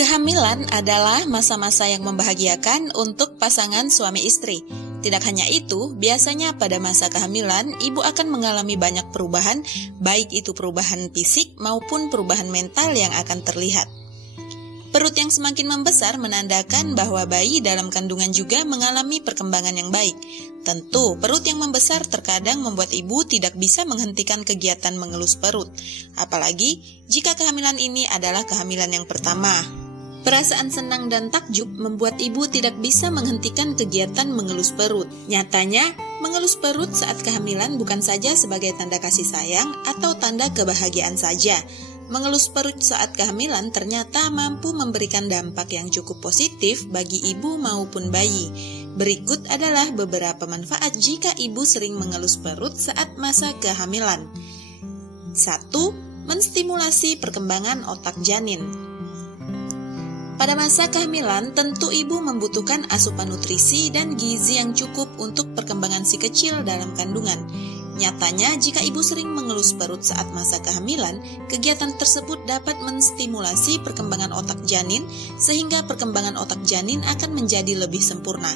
Kehamilan adalah masa-masa yang membahagiakan untuk pasangan suami istri. Tidak hanya itu, biasanya pada masa kehamilan, ibu akan mengalami banyak perubahan, baik itu perubahan fisik maupun perubahan mental yang akan terlihat. Perut yang semakin membesar menandakan bahwa bayi dalam kandungan juga mengalami perkembangan yang baik. Tentu, perut yang membesar terkadang membuat ibu tidak bisa menghentikan kegiatan mengelus perut, apalagi jika kehamilan ini adalah kehamilan yang pertama. Perasaan senang dan takjub membuat ibu tidak bisa menghentikan kegiatan mengelus perut. Nyatanya, mengelus perut saat kehamilan bukan saja sebagai tanda kasih sayang atau tanda kebahagiaan saja. Mengelus perut saat kehamilan ternyata mampu memberikan dampak yang cukup positif bagi ibu maupun bayi. Berikut adalah beberapa manfaat jika ibu sering mengelus perut saat masa kehamilan. 1. Menstimulasi perkembangan otak janin. Pada masa kehamilan, tentu ibu membutuhkan asupan nutrisi dan gizi yang cukup untuk perkembangan si kecil dalam kandungan. Nyatanya, jika ibu sering mengelus perut saat masa kehamilan, kegiatan tersebut dapat menstimulasi perkembangan otak janin, sehingga perkembangan otak janin akan menjadi lebih sempurna.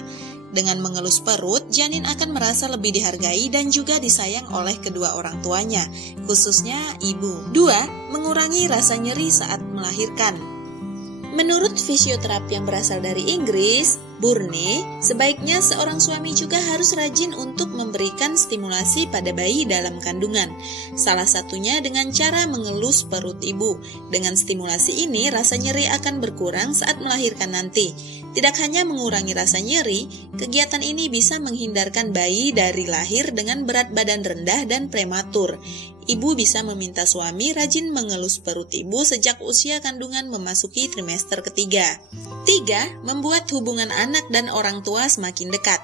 Dengan mengelus perut, janin akan merasa lebih dihargai dan juga disayang oleh kedua orang tuanya, khususnya ibu. 2. Mengurangi rasa nyeri saat melahirkan. Menurut fisioterapi yang berasal dari Inggris, Bourne, sebaiknya seorang suami juga harus rajin untuk memberikan stimulasi pada bayi dalam kandungan. Salah satunya dengan cara mengelus perut ibu. Dengan stimulasi ini, rasa nyeri akan berkurang saat melahirkan nanti. Tidak hanya mengurangi rasa nyeri, kegiatan ini bisa menghindarkan bayi dari lahir dengan berat badan rendah dan prematur. Ibu bisa meminta suami rajin mengelus perut ibu sejak usia kandungan memasuki trimester ketiga. 3. Membuat hubungan anak dan orang tua semakin dekat.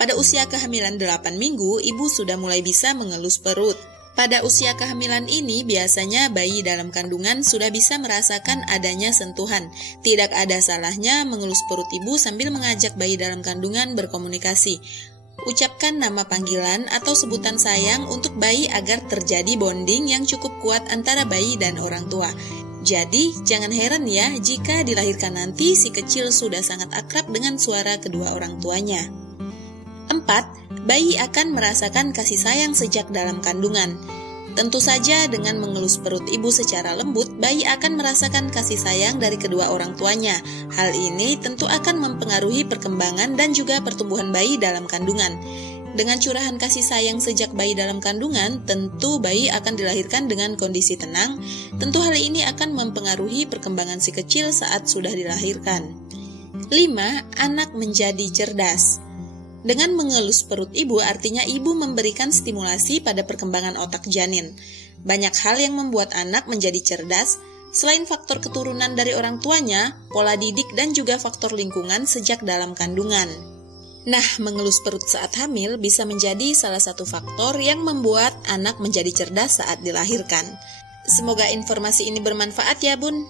Pada usia kehamilan 8 minggu, ibu sudah mulai bisa mengelus perut. Pada usia kehamilan ini, biasanya bayi dalam kandungan sudah bisa merasakan adanya sentuhan. Tidak ada salahnya mengelus perut ibu sambil mengajak bayi dalam kandungan berkomunikasi. Ucapkan nama panggilan atau sebutan sayang untuk bayi agar terjadi bonding yang cukup kuat antara bayi dan orang tua. Jadi, jangan heran ya jika dilahirkan nanti si kecil sudah sangat akrab dengan suara kedua orang tuanya. 4. Bayi akan merasakan kasih sayang sejak dalam kandungan. Tentu saja dengan mengelus perut ibu secara lembut, bayi akan merasakan kasih sayang dari kedua orang tuanya. Hal ini tentu akan mempengaruhi perkembangan dan juga pertumbuhan bayi dalam kandungan. Dengan curahan kasih sayang sejak bayi dalam kandungan, tentu bayi akan dilahirkan dengan kondisi tenang. Tentu hal ini akan mempengaruhi perkembangan si kecil saat sudah dilahirkan. 5. Anak menjadi cerdas. Dengan mengelus perut ibu artinya ibu memberikan stimulasi pada perkembangan otak janin. Banyak hal yang membuat anak menjadi cerdas, selain faktor keturunan dari orang tuanya, pola didik dan juga faktor lingkungan sejak dalam kandungan. Nah, mengelus perut saat hamil bisa menjadi salah satu faktor yang membuat anak menjadi cerdas saat dilahirkan. Semoga informasi ini bermanfaat ya Bun.